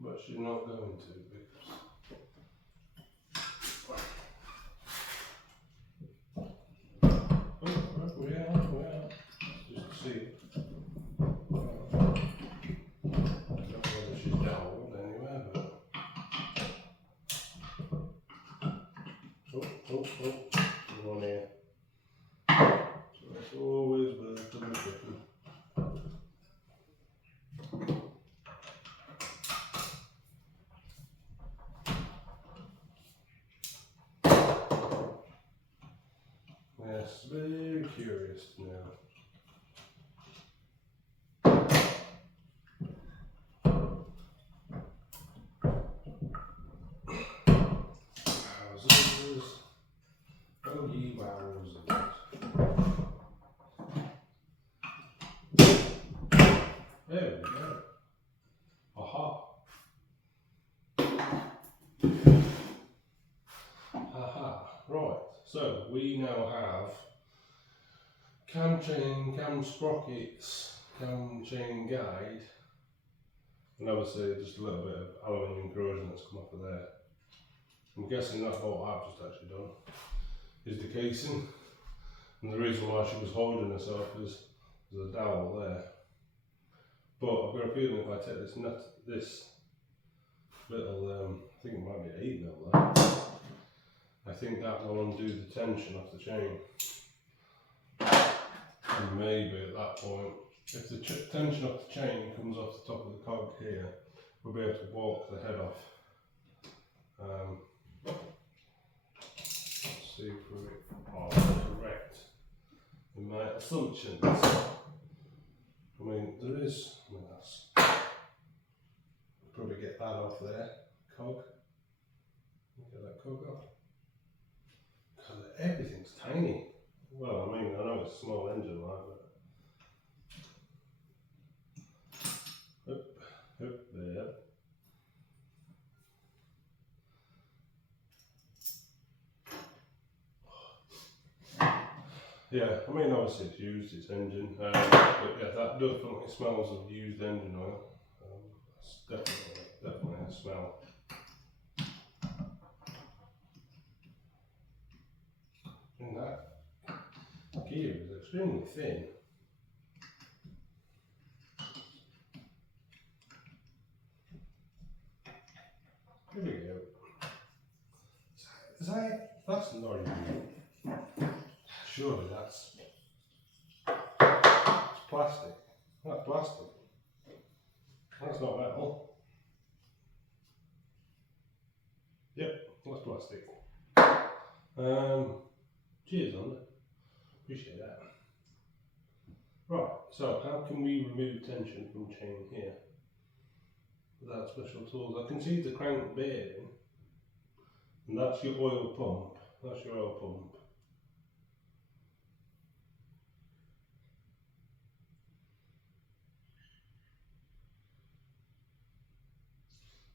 but you're not going to because we are just to see I don't know whether she's downward anywhere, but one here, so it's always worth the looking. Yes, very curious now. Wowzers. Oh ye wowzers. There we go. Aha. Aha. Right. So we now have cam chain, cam sprockets, cam chain guide, and obviously just a little bit of aluminium corrosion that's come off of there. I'm guessing that's what I've just actually done, is the casing, and the reason why she was holding herself is there's a dowel there. But I've got a feeling if I take this nut, this little, I think it might be 8mm there, I think that will undo the tension off the chain. And maybe at that point, if the tension off the chain comes off the top of the cog here, we'll be able to walk the head off. Let's see if we are correct in my assumptions. I mean, that's, probably get that off there, cog. Get that cog off. God, everything's tiny. Well, I mean, I know it's a small engine, right, but up there. Yeah, I mean, obviously it's used, it's engine, but yeah, that definitely smells of used engine oil. That's smell. And that gear is extremely thin. Here we go. Is that it? That's not even. Surely that's plastic. That's plastic. That's not metal. Yep, that's plastic. Cheers on it. Appreciate that. Right, so how can we remove tension from chain here without special tools? I can see the crank bearing, and that's your oil pump. That's your oil pump.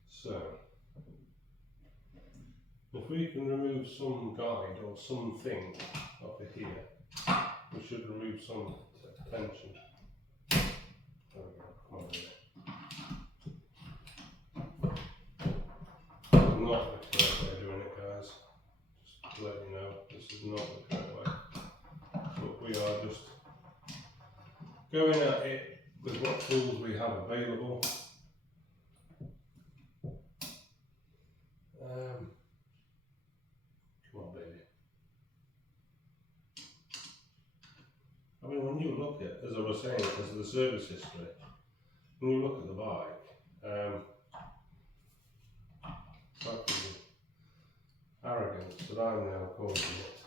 So, if we can remove some guide or something over here, we should remove some tension. There we go, come on here. Not the correct way of doing it, guys. Just to let you know, this is not the correct way. But we are just going at it with what tools we have available. Come on, baby. I mean, when you look at, as I was saying, as the service history, when you look at the bike, that's the arrogance that I'm now calling it.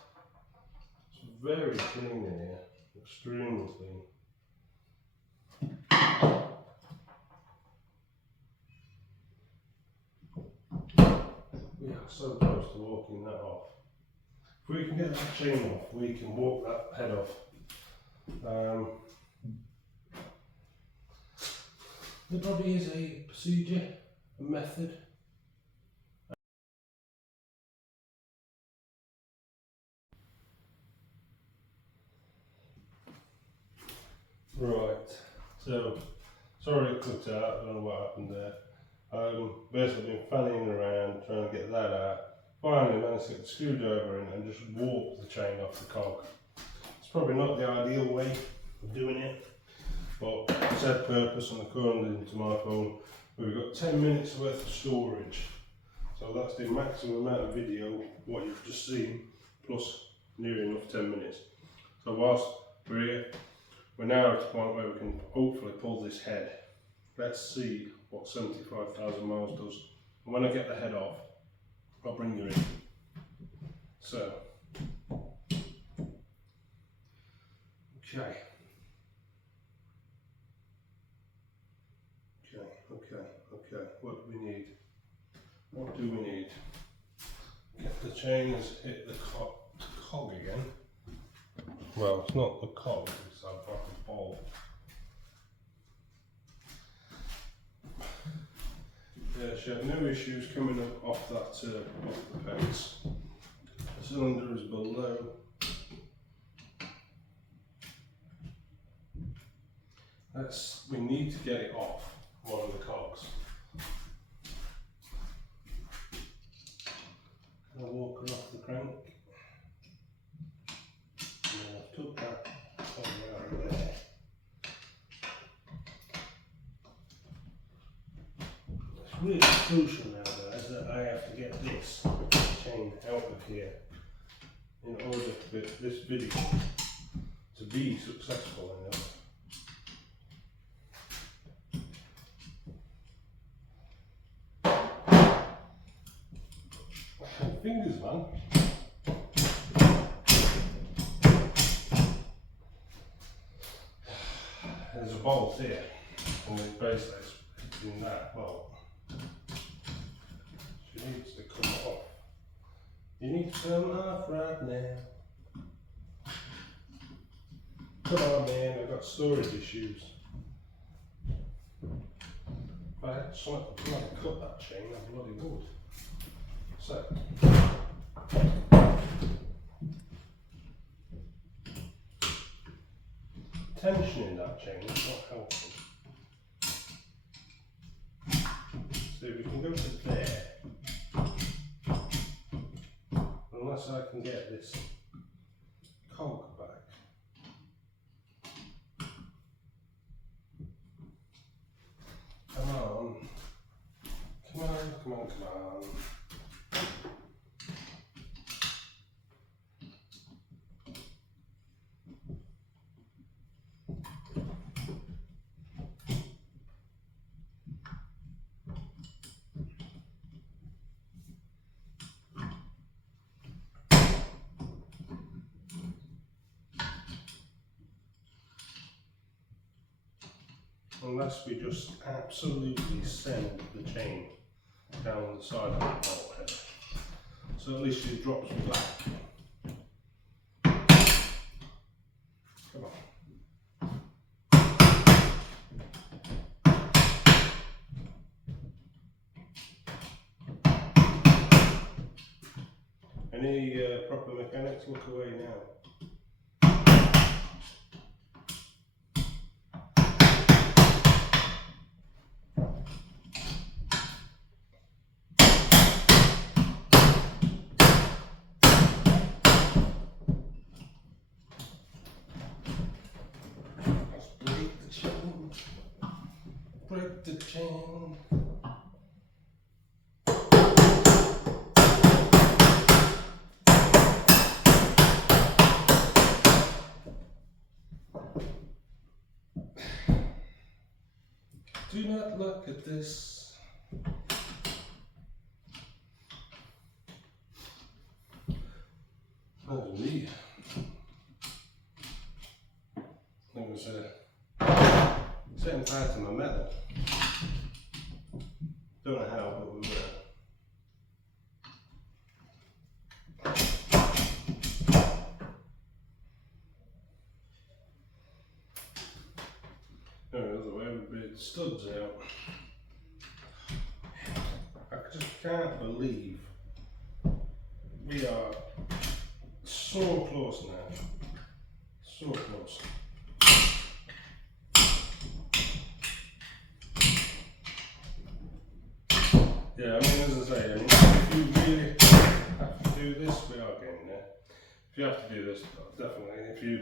It's very clean in here, extremely clean. We are so close to walking that off. If we can get that chain off, we can walk that head off. There probably is a procedure, a method. Right, so sorry it cut out, I don't know what happened there. Basically been fanning around trying to get that out. Finally managed to get the screwdriver in and just warp the chain off the cog. It's probably not the ideal way of doing it, but I said purpose and according into my phone, we've got 10 minutes worth of storage. So that's the maximum amount of video, what you've just seen, plus near enough 10 minutes. So whilst we're here, we're now at the point where we can hopefully pull this head. Let's see what 75,000 miles does. And when I get the head off, I'll bring you in. So, okay. Okay. What do we need? What do we need? Get the chain has hit the cog again. Well, it's not the cog, it's our ball. Yeah, she had no issues coming up off that off the pegs. The cylinder is below. We need to get it off one of the cogs. Can I walk her off the crank? Yeah, I've took that cog out there. It's really crucial now, guys, that I have to get this chain out of here in order for this video to be successful enough. Fingers, man. There's a bolt here, and it's basically in that bolt. She needs to come off. You need to come off right now. Come on, man, I've got storage issues. If I had something to bloody cut that chain, I bloody would. So, tension in that chain is not helpful. So if we can go to there, unless I can get this cog back. Come on. Come on, come on, come on. Unless we just absolutely send the chain down the side of the bolt head. So at least it drops me back. Come on. Any proper mechanics, look away now. Break the chain. Do not look at this. Oh, me. That was setting fire to my metal. Don't know how, but we were. Another way would be the studs out. I just can't believe we are so close now. So close. Yeah, I mean, as I say, if you really have to do this, we are getting there. If you have to do this, definitely. If you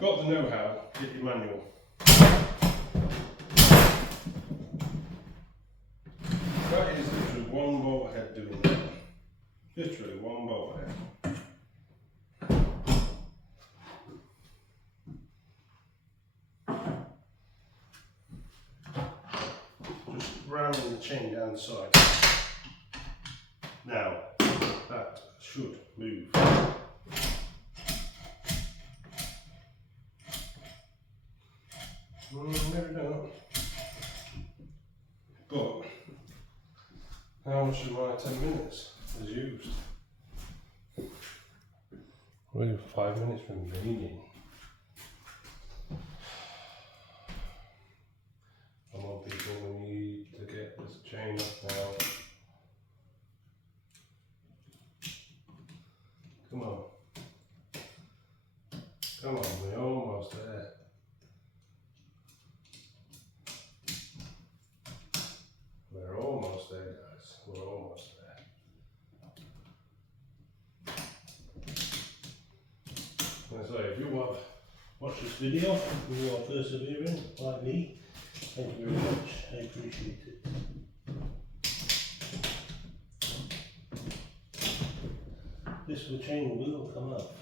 got the know-how, get your manual. That is literally one bolt head doing that. Literally one bolt head. Just rounding the chain down the side. Now, that should move. Maybe not. But, how much of my 10 minutes is used? We have 5 minutes remaining. Come on people, we need to get this chain up now. Come on. Come on, we're almost there. We're almost there, guys. We're almost there. So if you watch this video and you are persevering like me, thank you very much. I appreciate it. This chain will come up.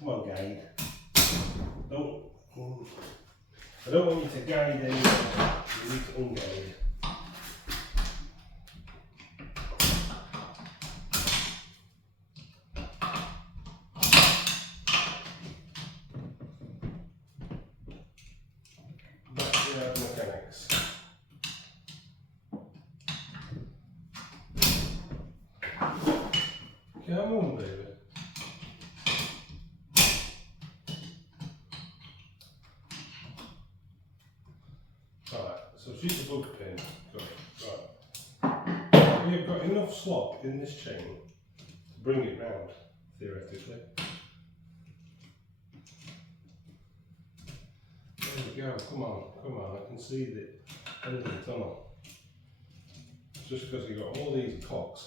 Come on, guide. I don't want you to guide anymore. You need to unguide. Backyard mechanics. Come on, baby. Right, so she's a bug pin. Good. Right. We've got enough slop in this chain to bring it round, theoretically. There we go, come on, I can see the end of the tunnel. Just because you've got all these cocks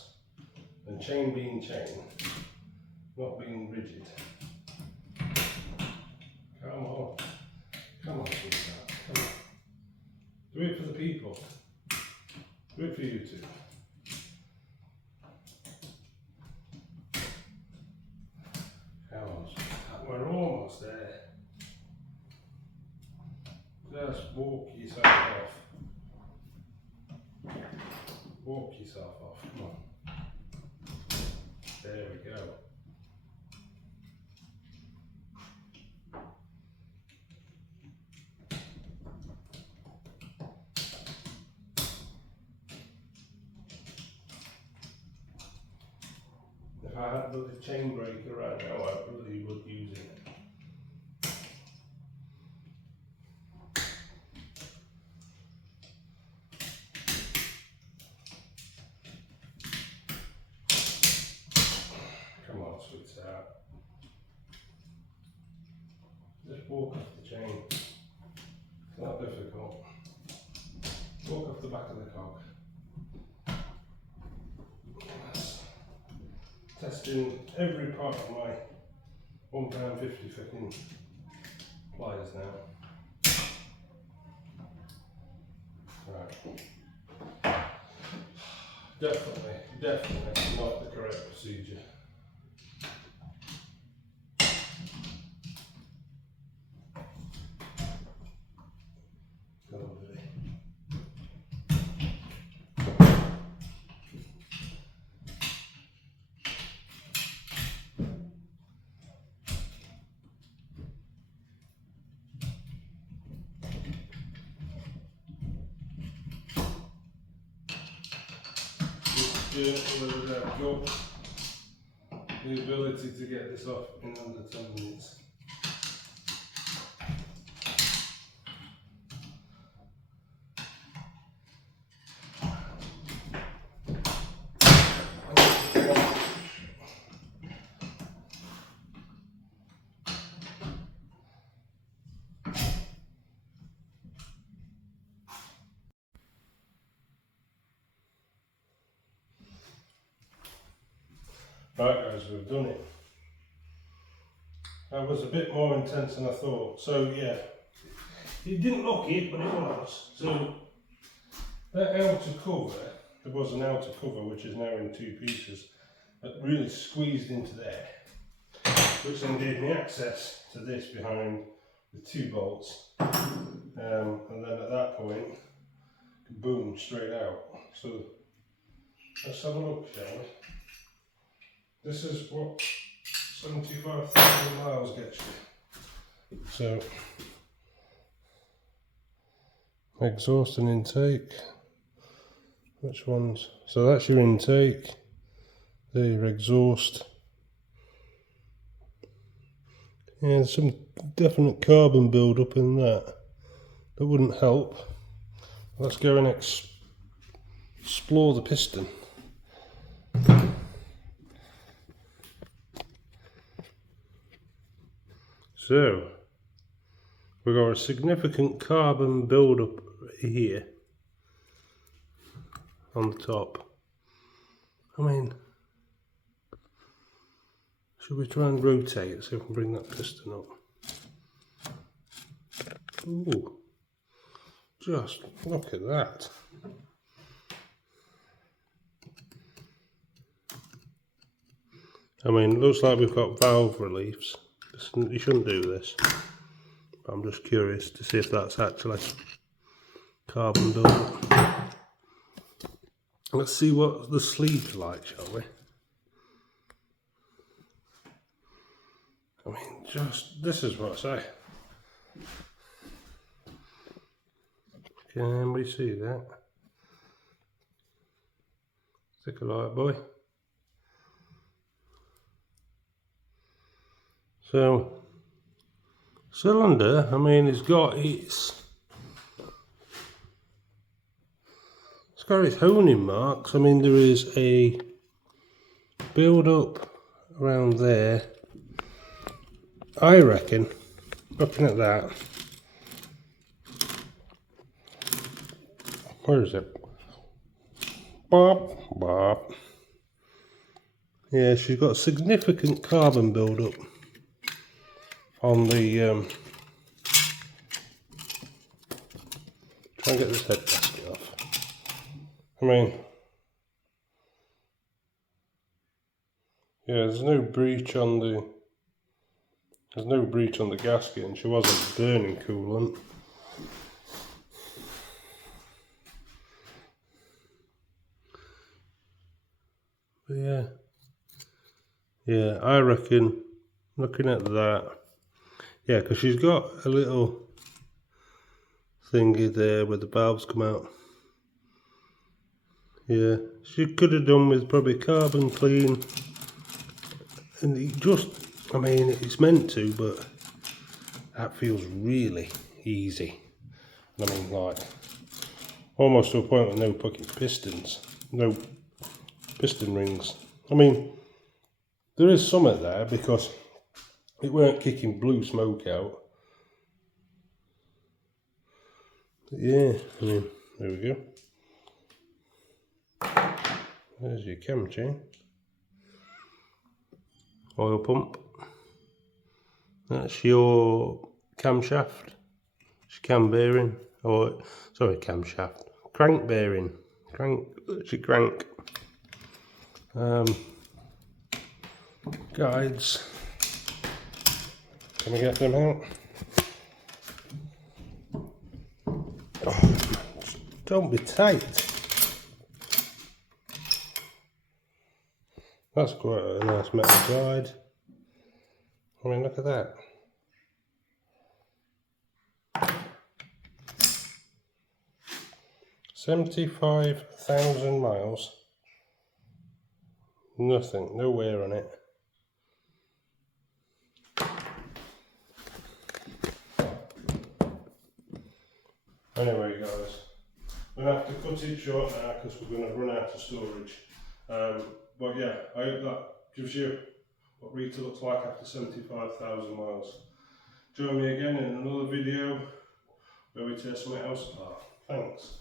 and chain being chain, not being rigid. Come on, sweetheart, come on. Do it for the people. Do it for you two. Come on, sweetheart, we're almost there. Just walk yourself off. Walk yourself off, come on. There we go. If I had the chain breaker right now, I really would use it. Come on, sweetheart. Just walk off the chain. It's not difficult. Walk off the back of the cog. That's testing every part of my £1.50 fitting pliers now. Right. Definitely not the correct procedure. Whether I've got the ability to get this off in under 10 minutes. Right guys, we've done it. That was a bit more intense than I thought. So yeah, it didn't look it, but it was. So that outer cover, there was an outer cover which is now in two pieces, that really squeezed into there, which then gave me access to this behind with two bolts. And then at that point, boom, straight out. So let's have a look, shall we? This is what 75,000 miles gets you. So, exhaust and intake. Which ones? So that's your intake. There, your exhaust. Yeah, there's some definite carbon build up in that. That wouldn't help. Let's go and explore the piston. So, we've got a significant carbon build-up here on the top. I mean, should we try and rotate it so we can bring that piston up? Ooh, just look at that. I mean, it looks like we've got valve reliefs. You shouldn't do this. I'm just curious to see if that's actually carbon build-up. Let's see what the sleeve's like, shall we? I mean, just, this is what I say. Can we see that? Stick a light, boy. So, cylinder, I mean, it's got its got its honing marks. I mean, there is a build up around there. I reckon, looking at that, where is it? Bob, Bob. Yeah, she's got significant carbon build up on the. Try and get this head gasket off. I mean, yeah, there's no breach on the. There's no breach on the gasket, and she wasn't burning coolant. But yeah, I reckon, looking at that, yeah, because she's got a little thingy there where the valves come out. Yeah, she could have done with probably carbon clean, and it just, I mean, it's meant to, but that feels really easy. I mean, like, almost to a point with no fucking pistons, no piston rings. I mean, there is something there because it weren't kicking blue smoke out. But yeah, I mean, there we go. There's your cam chain. Oil pump. That's your camshaft. It's cam bearing. Or, sorry, camshaft. Crank bearing. That's your crank. Guides. Can we get them out? Oh, don't be tight. That's quite a nice metal guide. I mean, look at that. $75,000 miles. Nothing, no wear on it. Anyway, guys, we're going to have to cut it short now because we're going to run out of storage. But yeah, I hope that gives you what Rita looks like after 75,000 miles. Join me again in another video where we test something else apart. Thanks.